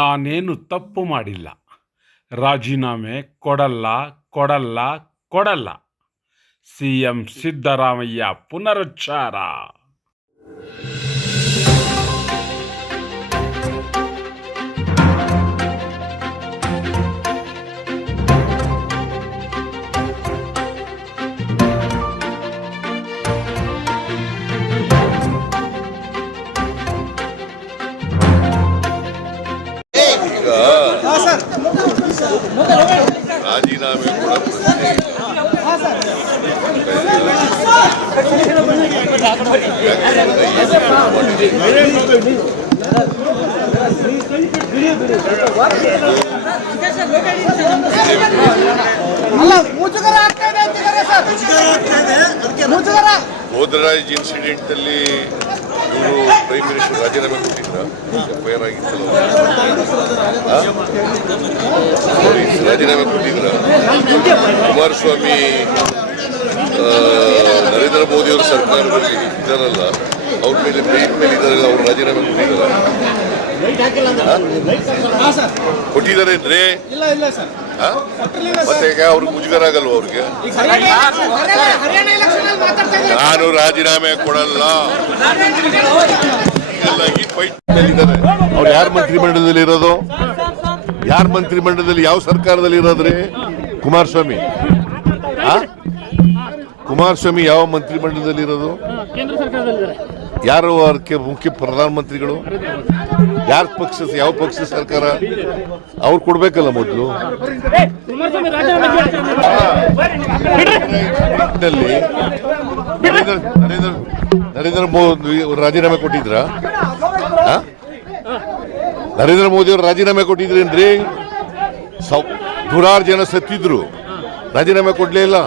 ನಾನೇನು ತಪ್ಪು ಮಾಡಿಲ್ಲ, ರಾಜೀನಾಮೆ ಕೊಡಲ್ಲ. ಸಿಎಂ ಸಿದ್ದರಾಮಯ್ಯ ಪುನರುಚ್ಚಾರ. ರಾಜೀನಾಮೆ ಕೂಡ ಗೋದ್ರಾಜ್ ಇನ್ಸಿಡೆಂಟ್ ಅಲ್ಲಿ ಇವರು ಪ್ರೈಮ್ ಮಿನಿಸ್ಟರ್ ರಾಜೀನಾಮೆ ಕೊಟ್ಟಿದ್ರ ಎಫ್ಐಆರ್ ಆಗಿತ್ತಲ್ಲ, ರಾಜೀನಾಮೆ ಕೊಟ್ಟಿದ್ರ. ಕುಮಾರಸ್ವಾಮಿ ನರೇಂದ್ರ ಮೋದಿ ಅವರ ಸರ್ಕಾರದಲ್ಲಿ ಇದ್ದಾರಲ್ಲ, ಅವ್ರ ಮೇಲೆ ಮೇಲೆ ಇದ್ದಾರಲ್ಲ, ಅವ್ರು ರಾಜೀನಾಮೆ ಕೊಟ್ಟಿದ್ದಾರೆ ಅಂದ್ರೆ ಮತ್ತೆ ಅವ್ರಿಗೆ ಮುಜುಗರ ಆಗಲ್ವ? ಅವ್ರಿಗೆ ನಾನು ರಾಜೀನಾಮೆ ಕೊಡಲ್ಲ, ಅವ್ರು ಯಾರ ಮಂತ್ರಿಮಂಡಲದಲ್ಲಿ ಇರೋದು? ಯಾರ ಮಂತ್ರಿಮಂಡಲದಲ್ಲಿ, ಯಾವ ಸರ್ಕಾರದಲ್ಲಿ ಇರೋದ್ರಿ? ಕುಮಾರಸ್ವಾಮಿ ಯಾವ ಮಂತ್ರಿಮಂಡಲದಲ್ಲಿ ಇರೋದು? ಯಾರು ಅದಕ್ಕೆ ಮುಖ್ಯ ಪ್ರಧಾನಮಂತ್ರಿಗಳು? ಯಾರ ಪಕ್ಷ, ಯಾವ ಪಕ್ಷ ಸರ್ಕಾರ? ಅವ್ರು ಕೊಡ್ಬೇಕಲ್ಲ ಮೊದಲು. ನರೇಂದ್ರ ಮೋದಿ ರಾಜೀನಾಮೆ ಕೊಟ್ಟಿದ್ರ? ನರೇಂದ್ರ ಮೋದಿ ಅವರು ರಾಜೀನಾಮೆ ಕೊಟ್ಟಿದ್ರೇನ್ರಿ? ನೂರಾರು ಜನ ಸತ್ತಿದ್ರು, ರಾಜೀನಾಮೆ ಕೊಡ್ಲೇ ಇಲ್ಲ.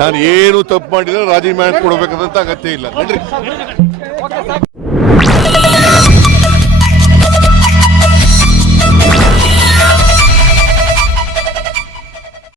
ನಾನು ಏನು ತಪ್ಪು ಮಾಡಿದ್ರೆ ರಾಜೀನಾಮೆ ಕೊಡ್ಬೇಕಂತ ಅಗತ್ಯ ಇಲ್ಲ.